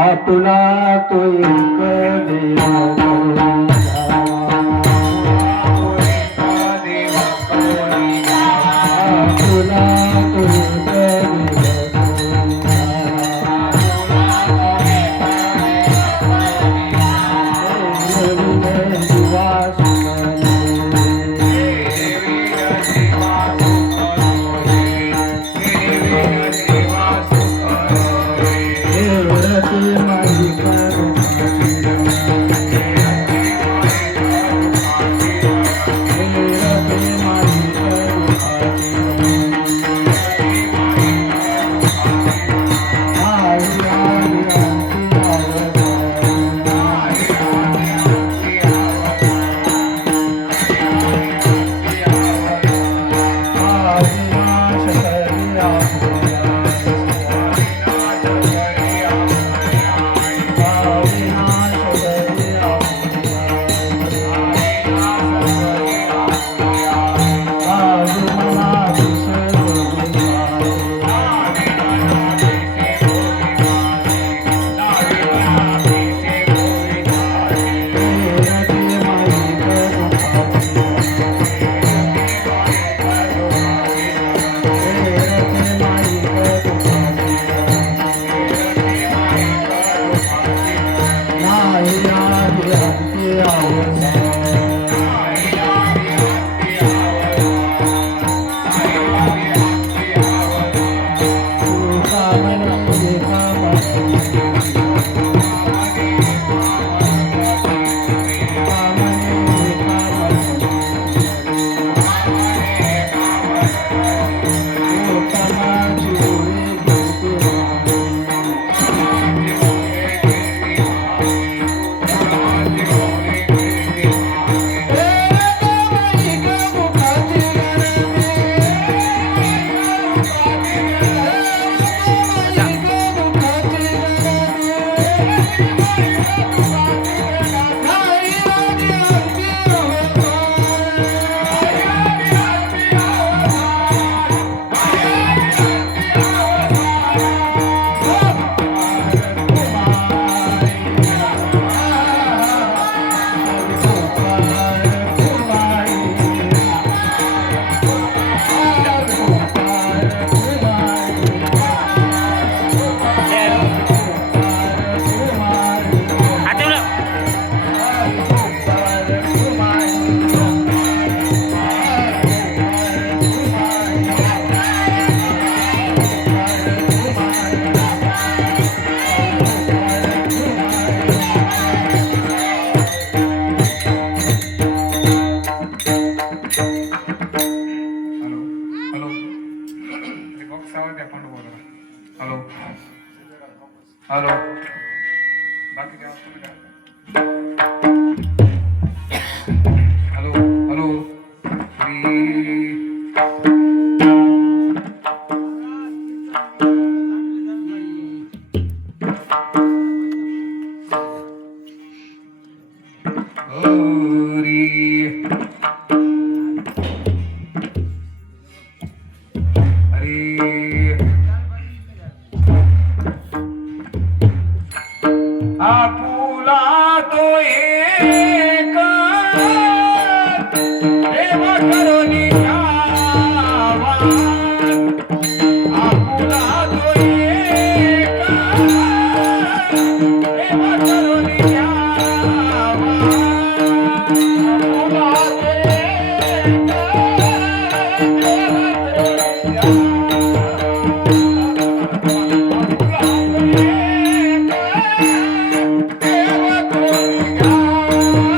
आपला तो एक हॅलो बाकी काय तुम्ही काय हॅलो हॅलो आपुला तो एक देव करुणी घ्यावा आपुला तो एक देव करुणी घ्यावा आपुला तो एक देव करुणी घ्यावा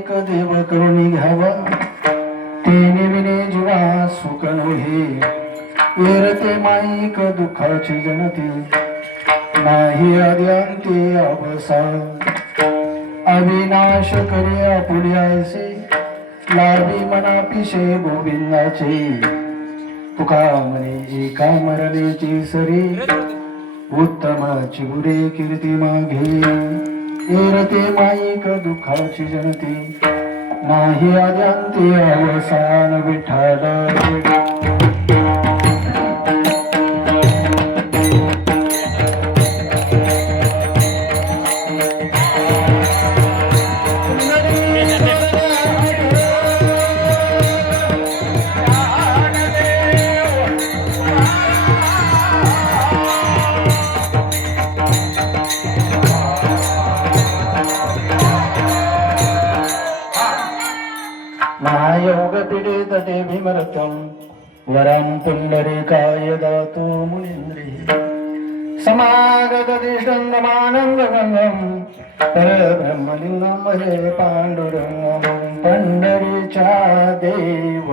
एक देव करुणी घ्यावा, तेने विने जीवा सुख नव्हे. येरते माईक दुःखाची जनते, नाही आद्यांती अवसान. अविनाश करे आपुले ऐसे, लाभी मनापिशे गोविंदाचे. तुका म्हणे एका मरणेची सरी, उत्तमाची बुरे कीर्ती मागे. येरते माईक दुःखाची जनते, नाही आद्यांती अवसान. विठ्ठल महायोग पीडे तटे भीमरथम, वरं पुंडरीकाय दातु मुनीन्द्रिः. समागत तिष्ठन्तमानन्दगङ्गं, परब्रह्मलिङ्गं भजे पाण्डुरङ्गं. पंढरीच्या देव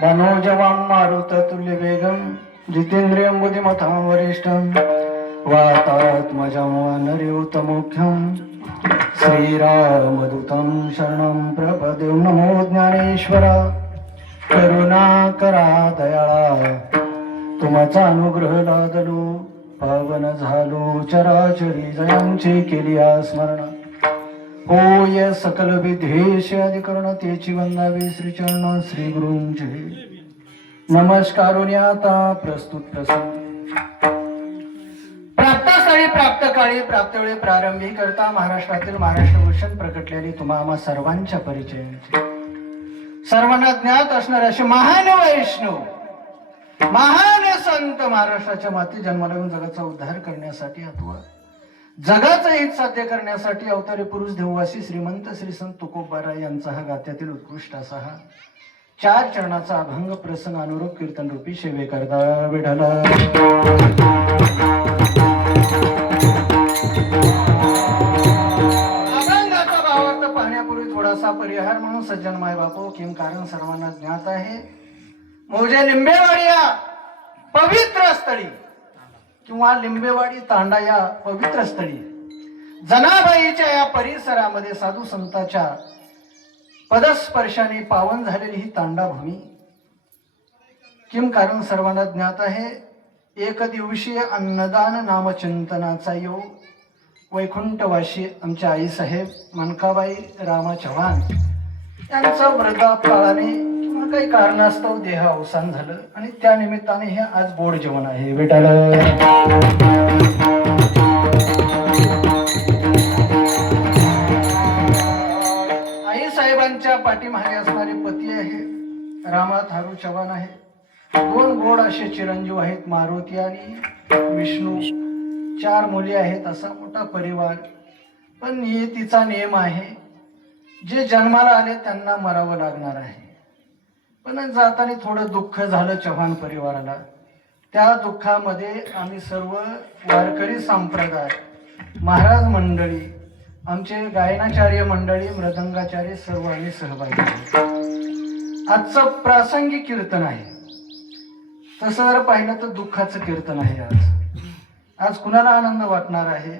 मनोजवां मारुततुल्य वेगं, जितेन्द्रियं बुद्धिमतां वरिष्ठं. वातात्मजं नरयूतमुख्यं, श्रीरामदूतं शरणं प्रपद्ये. नमो ज्ञानेश्वरा, करुणाकरा दयाळा. तुमचा अनुग्रह लादलो, पावन झालो चराचरी. जयांची केली स्मरण, होय सकल विधेश अधिकरण. तेची वंदावे श्रीचरण श्री गुरूंचे. नमस्कारोनी आता प्रस्तुत प्रसंग. प्राप्तस्थळी प्राप्त काळी प्राप्त वेळी प्रारंभी करता महाराष्ट्रातील महाराष्ट्र भूषण प्रकटलेली तुम्हा आम्हा सर्वांच्या परिचयाची, सर्वांना ज्ञात असणारे असे महान वैष्णव, महान संत महाराष्ट्राच्या माती जन्माला येऊन जगाचा उद्धार करण्यासाठी अथवा जगाचं हित साध्य करण्यासाठी अवतारी पुरुष देववासी श्रीमंत श्री संत तुकोबाराय यांचा हा गात्यातील उत्कृष्ट असा हा 4 चरणाचा अभंग प्रसंग अनुरूप कीर्तन रूपी सेवे करता. विठ्ठल अभंगाचा भावार्थ पाहण्यापूर्वी थोडासा परिहार म्हणून सज्जन माय बापू, किम कारण सर्वांना ज्ञात आहे. मौजे लिंबेवाडी या पवित्र स्थळी किंवा लिंबेवाडी तांडा या पवित्र स्थळी जनाबाईच्या या परिसरामध्ये साधू संतांच्या पदस्पर्शाने पावन झालेली ही तांडाभूमी. किम कारण सर्वांना ज्ञात आहे. एक दिवसीय अन्नदान नामचिंतनाचा योग वैकुंठवाशी आमच्या आईसाहेब मनकाबाई रामा चव्हाण यांचं वृद्धापकाळाने किंवा काही कारणास्तव देह अवसान झालं आणि त्या निमित्ताने हे आज गोड जेवण आहे. विठ्ठल आई साहेबांच्या पाठीमागे असणारे पती आहे रामा थारू चव्हाण आहे. 2 गोड असे चिरंजीव आहेत, मारुती आणि विष्णू. 4 मुली आहेत. असा मोठा परिवार. पण नियतीचा नियम आहे, जे जन्माला आले त्यांना मरावं लागणार आहे. पण जाताना थोडं दुःख झालं चव्हाण परिवाराला. त्या दुःखामध्ये आम्ही सर्व वारकरी संप्रदाय, महाराज मंडळी, आमचे गायनाचार्य मंडळी, मृदंगाचार्य सर्व आम्ही सहभागी आहोत. आजचं प्रासंगिक कीर्तन आहे. तसं जर पाहिलं तर दुःखाचं कीर्तन आहे. आज कुणाला आनंद वाटणार आहे.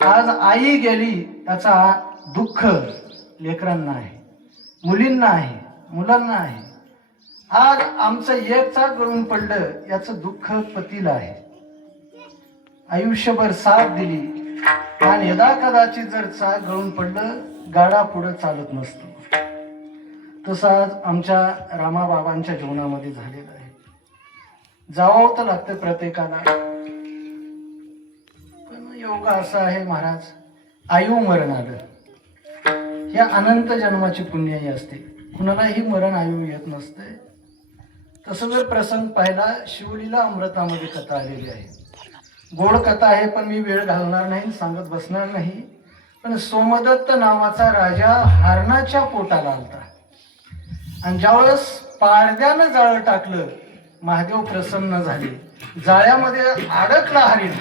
आज आई गेली त्याचा दुःख लेकरांना आहे, मुलींना आहे, मुलांना आहे. आज आमचं एक चाक गळून पडलं याचं दुःख पतीला आहे. आयुष्यभर साथ दिली आणि यदा कदाचित जर चाक गळून पडलं गाडा पुढं चालत नसतो. तसं आज आमच्या रामाबाबांच्या जीवनामध्ये झालेलं आहे. जावं तर लागतं प्रत्येकाला, पण योगा असा आहे महाराज, आयु मरण आलं. हे अनंत जन्माची पुण्याई असते, कुणालाही मरण आयु येत नसते. तसं जर प्रसंग पाहिला, शिवलीला अमृतामध्ये कथा आलेली आहे. गोड कथा आहे, पण मी वेळ घालणार नाही, सांगत बसणार नाही. पण सोमदत्त नावाचा राजा हरणाच्या पोटाला आलता आणि ज्यावेळेस पारद्यानं जाळं टाकलं, महादेव प्रसन्न झाले. जाळ्यामध्ये अडकला हरिण,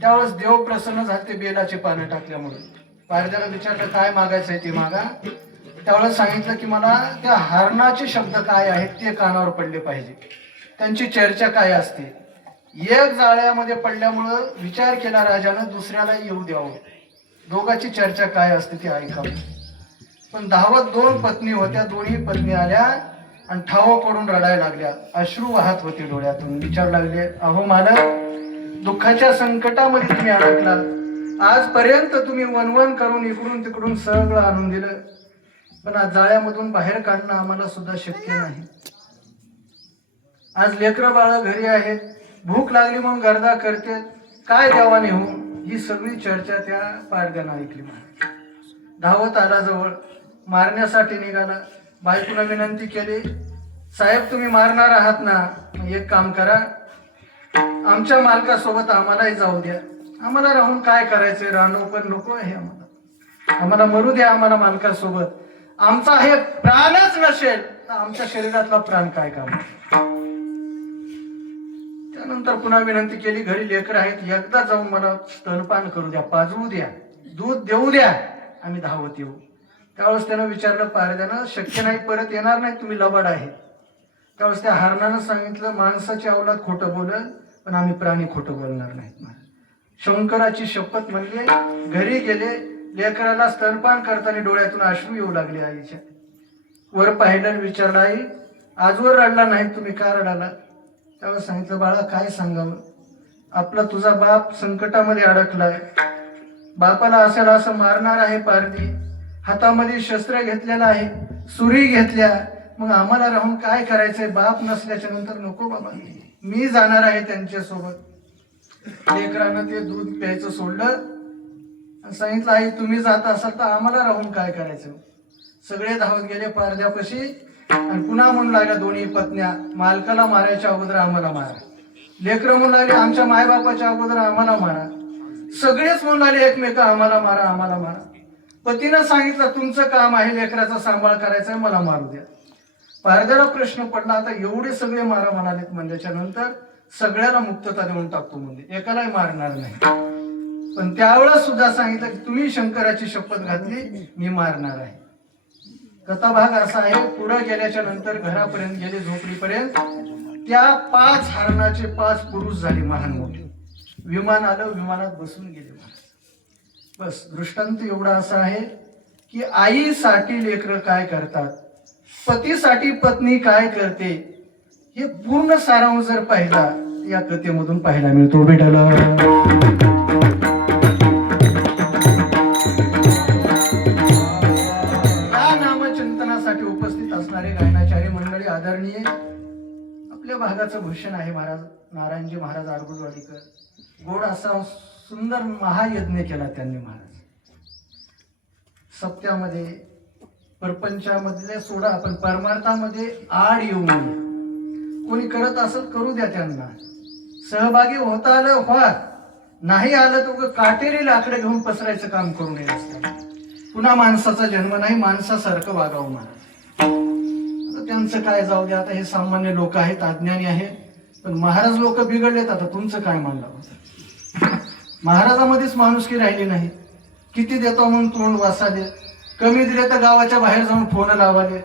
त्यावेळेस देव प्रसन्न झाले. ते बेलाचे पानं टाकल्यामुळे पारद्याला विचारलं काय मागायचंय ते मागा. त्यावेळेस सांगितलं की मला त्या हरणाचे शब्द काय आहेत ते कानावर पडले पाहिजे, त्यांची चर्चा काय असते. एक जाळ्यामध्ये पडल्यामुळं विचार केला राजानं दुसऱ्याला येऊ द्यावं, दोघांची चर्चा काय असते ते ऐकावं. पण धावत दोन पत्नी होत्या, दोन्ही पत्नी आल्या आणि ठाव पडून रडायला लागल्या, अश्रू वाहत होते डोळ्यातून. विचार लागले, अहो मालक, दुःखाच्या संकटामध्ये तुम्ही अडकला. आजपर्यंत तुम्ही वनवन करून इकडून तिकडून सगळं आणून दिलं, पण आज जाळ्यामधून बाहेर काढणं आम्हाला सुद्धा शक्य नाही. आज लेकरं बाळ घरी आहेत, भूक लागली म्हणून गर्दा करते, काय द्यावाने हो. ही सगळी चर्चा त्या पारद्यानं ऐकली. धावत आला जवळ, मारण्यासाठी निघाला. बायकोला विनंती केली, साहेब तुम्ही मारणार आहात ना, एक काम करा, आमच्या मालकासोबत आम्हालाही जाऊ द्या. आम्हाला राहून काय करायचंय, राहणं पण नको आहे आम्हाला मरू द्या आम्हाला मालकासोबत. आमचा हे प्राणच नसेल तर आमच्या शरीरातला प्राण काय काम. त्यानंतर पुन्हा विनंती केली, घरी लेकर आहेत, एकदा जाऊन मला स्तनपान करू द्या, पाजवू द्या, दूध देऊ द्या, आम्ही धावत येऊ. त्यावेळेस त्यानं विचारलं पारद्यानं, शक्य नाही, परत येणार नाही, तुम्ही लबाड आहे. त्यावेळेस त्या हरणानं सांगितलं, माणसाची अवलाद खोटं बोलल, पण आम्ही प्राणी खोटं बोलणार नाहीत. शंकराची शपथ म्हणले, घरी गेले. लेकराला स्तनपान करताना डोळ्यातून अश्रू येऊ लागले आईच्या. वर पाहिलं, विचारलं, आई आजवर रडला नाही तुम्ही, का रडाला. त्यावेळेस सांगितलं, बाळा काय सांगावं, आपला तुझा बाप संकटामध्ये अडकलाय, बापाला असेल असं मारणार आहे पारदी, हातामध्ये शस्त्र घेतलेलं आहे, सुरी घेतल्या, मग आम्हाला राहून काय करायचंय, बाप नसल्याच्या नंतर नको बाबा, मी जाणार आहे त्यांच्यासोबत. लेकरानं ते दूध प्यायचं सोडलं, सांगितलं, आई तुम्ही जात असाल तर आम्हाला राहून काय करायचं. सगळे धावत गेले पारद्यापाशी आणि पुन्हा म्हणू लागल्या दोन्ही पत्न्या, मालकाला मारायच्या अगोदर आम्हाला मारा. लेकरं म्हणू लागले, आमच्या मायबापाच्या अगोदर आम्हाला मारा. सगळेच म्हणू लागले एकमेका, आम्हाला मारा, आम्हाला मारा. पतीनं सांगितलं, तुमचं काम आहे लेकराचा सांभाळ करायचा आहे, मला मारू द्या. पारद्याला प्रश्न पडला, आता एवढे सगळे मारा म्हणालेत म्हणल्याच्या नंतर सगळ्याला मुक्तता देऊन टाकतो म्हणजे, एकालाही मारणार नाही. पण त्यावेळेस सुद्धा सांगितलं की तुम्ही शंकराची शपथ घातली, मी मारणार आहे. कथा भाग असा आहे, पुढे गेल्याच्या नंतर घरापर्यंत गेले, झोपडीपर्यंत. त्या 5 हरणाचे 5 पुरुष झाले महान मोठे. विमान आलं, विमानात बसून गेले महाराज. बस दृष्टांत एवढा असा आहे की आईसाठी लेकरं काय करतात, पतीसाठी पत्नी काय करते, हे पूर्ण सारांश जर पाहिला या कथेमधून पाहायला मिळतो. भेटायला उपस्थित असणारे गायनाचार्य मंडळी, आदरणीय, आपल्या भागाचं भूषण आहे महाराज नारायणजी महाराज आरबुजवाडीकर. गोड असा सुंदर महायज्ञ केला त्यांनी महाराज. सत्यामध्ये परपंचामधले सोडा, पण परमार्थामध्ये आड येऊ नये. कोणी करत असेल करू द्या, त्यांना सहभागी होता आलं व्हा, नाही आलं तर काटेरी लाकडं घेऊन पसरायचं काम करू नये असतं. पुन्हा माणसाचा जन्म नाही, माणसासारखं वागावं महाराज. त्यांचं काय जाऊ द्या, आता हे सामान्य लोक आहेत, अज्ञानी आहेत, पण महाराज लोक बिघडलेत. आता तुमचं काय मानलं, महाराजामध्येच माणुसकी राहिली नाही. किती देतो म्हणून तोंड वासाले, कमी दिले तर गावाच्या बाहेर जाऊन फोन लावाले.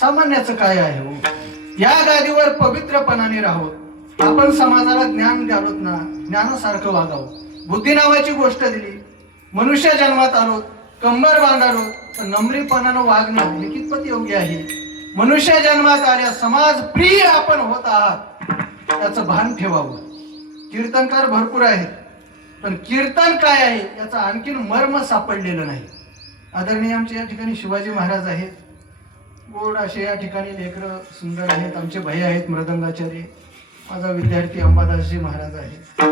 सामान्याचं काय आहे हो. या गादीवर पवित्रपणाने राहो. आपण समाजाला ज्ञान द्यालोत ना, ज्ञानासारखं वागावं. बुद्धी नावाची गोष्ट दिली, मनुष्य जन्मात आलो, कंबर बांधालो, तर नम्रीपणानं वागणं हे कितपत योग्य आहे? मनुष्य जन्मात आल्या समाज प्रिय आपण होत आहात याचं भान ठेवावं. कीर्तनकार भरपूर आहेत, पण कीर्तन काय आहे याचं आणखीन मर्म सापडलेलं नाही. आदरणीय आमचे या ठिकाणी शिवाजी महाराज आहेत, गोड असे या ठिकाणी लेकरं सुंदर आहेत. आमचे भाई आहेत मृदंगाचार्य, माझा विद्यार्थी अंबादासजी महाराज आहेत.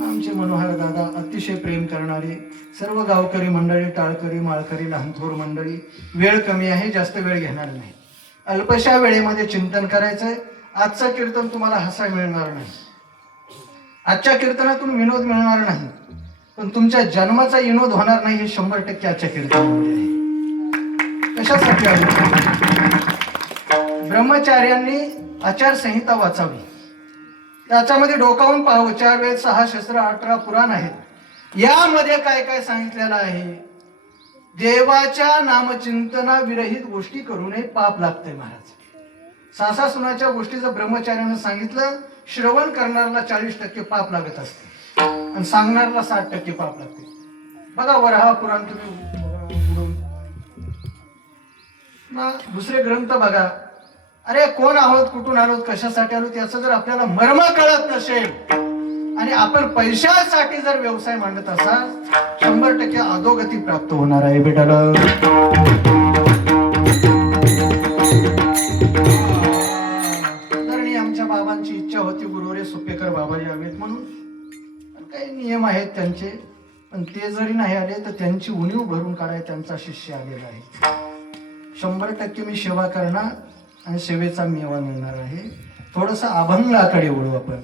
आमचे मनोहर दादा अतिशय प्रेम करणारे सर्व गावकरी मंडळी, टाळकरी, माळकरी, लहान थोर मंडळी. वेळ कमी आहे, जास्त वेळ घेणार नाही. अल्पशा वेळेमध्ये चिंतन करायचंय. आजचं कीर्तन तुम्हाला हसाय मिळणार नाही, आजच्या कीर्तनातून विनोद मिळणार नाही, पण तुमच्या जन्माचा विनोद होणार नाही हे 100% आजच्या कीर्तनामध्ये आहे. कशासाठी आहे? ब्रह्मचार्यांनी आचारसंहिता वाचावी, त्याच्यामध्ये डोकावून पाहावं. 4 वेद, 6 शस्त्र, 18 पुराण आहेत. यामध्ये काय काय सांगितलेलं आहे? देवाच्या नामचिंतना विरहित गोष्टी करू नये, पाप लागते महाराज. सासासुनाच्या गोष्टी जर ब्रह्मचार्यानं सांगितलं, श्रवण करणाऱ्याला 40% पाप लागत असते आणि सांगणाऱ्याला 60% पाप लागते. बघा वराह पुराण तुम्ही उघडून ना, दुसरे ग्रंथ बघा. अरे कोण आहोत, कुठून आलोत, कशासाठी आलोत याचं जर आपल्याला मर्म कळत नसेल आणि आपण पैशासाठी जर व्यवसाय मांडत असाल, 100% अधोगती प्राप्त होणार आहे बेटाला. आमच्या बाबांची इच्छा होती गुरुवरे सुपेकर बाबा यावेत म्हणून, पण काही नियम आहेत त्यांचे, पण ते जरी नाही आले तर त्यांची उणीव भरून काढाय त्यांचा शिष्य आलेला आहे. 100% मी सेवा करणार आणि सेवेचा मेवा मिळणार आहे. थोडस अभंगाकडे वळू आपण.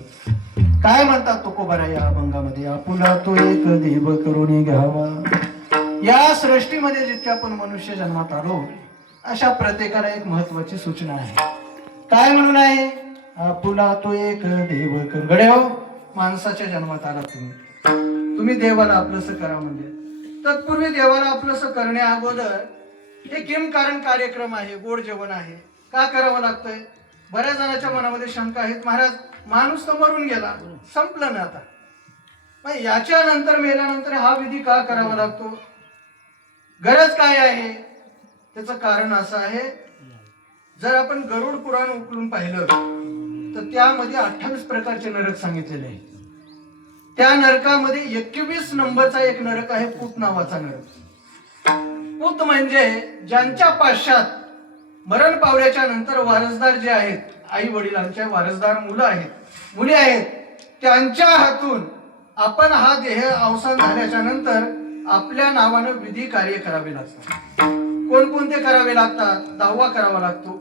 काय म्हणतात तुकोबारा या अभंगामध्ये? आपुला तो एक देव करून घ्यावा. या सृष्टीमध्ये जितके आपण मनुष्य जन्मात आलो, अशा प्रत्येकाला एक महत्वाची सूचना आहे. काय म्हणून आहे? आपुला तो एक देव करून. गडे हो, माणसाच्या जन्मात आला तुम्ही देवाला आपलंसं करा. म्हणजे तत्पूर्वी देवाला आपलंसं करण्या अगोदर हे किम कारण कार्यक्रम आहे, गोड जेवण आहे. का करावं लागतंय? बऱ्याच जणांच्या मनामध्ये शंका आहेत. महाराज, माणूस तर मरून गेला, संपलं ना आता, मग याच्या नंतर मेल्यानंतर हा विधी का करावा लागतो? गरज काय आहे? त्याचं कारण असं आहे, जर आपण गरुड पुराण उकलून पाहिलं तर त्यामध्ये 28 प्रकारचे नरक सांगितलेले आहेत. त्या नरकामध्ये 21 नंबरचा एक नरक आहे, पूत नावाचा नरक. पूत म्हणजे ज्यांच्या पाश्चात मरण पावल्याच्या नंतर वारसदार जे आहेत, आई वडिलांच्या वारसदार मुलं आहेत, मुली आहेत, त्यांच्या हातून आपण हा देह अवसान झाल्याच्या नंतर आपल्या नावानं विधी कार्य करावे लागतात. कोणकोणते करावे लागतात? 10वा करावा लागतो,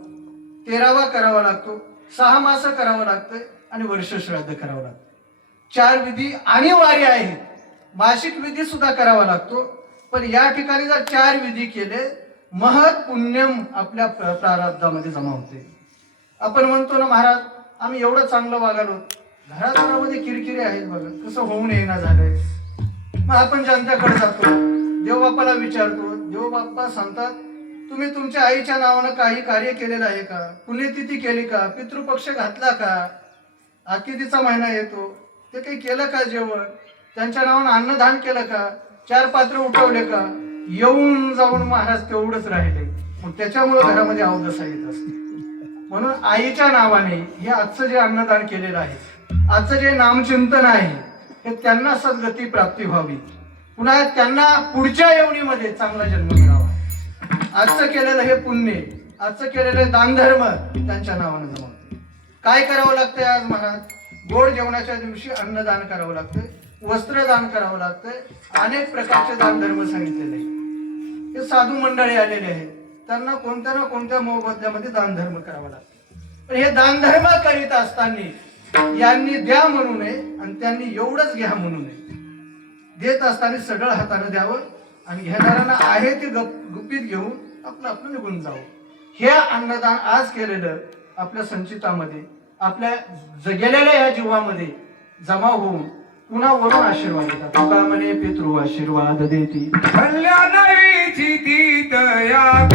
13वा करावा लागतो, 6 मास करावं लागतं आणि वर्ष श्राद्ध करावं लागतं. 4 विधी अनिवार्य आहेत. मासिक विधी सुद्धा करावा लागतो. पण या ठिकाणी जर 4 विधी केले, महत् पुण्यम आपल्या प्रारब्धामध्ये जमा होते. आपण म्हणतो ना, महाराज आम्ही एवढं चांगलं वागालो, घराघरामध्ये किरकिरी आहेत, बघा कसं होऊन येणं झालंय. मग आपण जनतेकडे जातो, देवबापाला विचारतो. देवबाप्पा सांगतात, तुम्ही तुमच्या आईच्या नावानं काही कार्य केलेलं आहे का? पुण्यतिथी केली का? पितृपक्ष घातला का? आकितीचा महिना येतो, ते काही केलं का? जेवण त्यांच्या नावानं अन्नदान केलं का? 4 पात्र उठवले का? येऊन जाऊन महाराज तेवढंच राहिले. मग त्याच्यामुळे घरामध्ये अवदशा येत असते. म्हणून आईच्या नावाने हे आजचं जे अन्नदान केलेलं आहे, आजचं जे नामचिंतन आहे, हे त्यांना सद्गती प्राप्ती व्हावी, पुन्हा त्यांना पुढच्या येवणीमध्ये चांगला जन्म मिळावा. आजचं केलेलं हे पुण्य, आजचं केलेलं दानधर्म त्यांच्या नावानं जमवते. काय करावं लागतंय आज महाराज? गोड जेवणाच्या दिवशी अन्नदान करावं लागतंय, वस्त्रदान करावं लागतंय, अनेक प्रकारचे दानधर्म सांगितलेले आहे. हे साधू मंडळी आलेले आहेत, त्यांना कोणत्या ना कोणत्या मोबदल्यामध्ये दानधर्म करावा लागतो. पण हे दानधर्म करीत असताना यांनी द्या म्हणू नये आणि त्यांनी एवढंच घ्या म्हणू नये. देत असताना सढळ हाताने द्यावं आणि घेणाऱ्यांना आहे ते गुपित घेऊन आपलं आपलं निघून जावं. हे अन्नदान आज केलेलं आपल्या संचितामध्ये, आपल्या गेलेल्या या जीवामध्ये जमा होऊन पुन्हा वरून आशीर्वाद देतात. तुका म्हणे पितृ आशीर्वाद देती. कल्याण वीची तीत या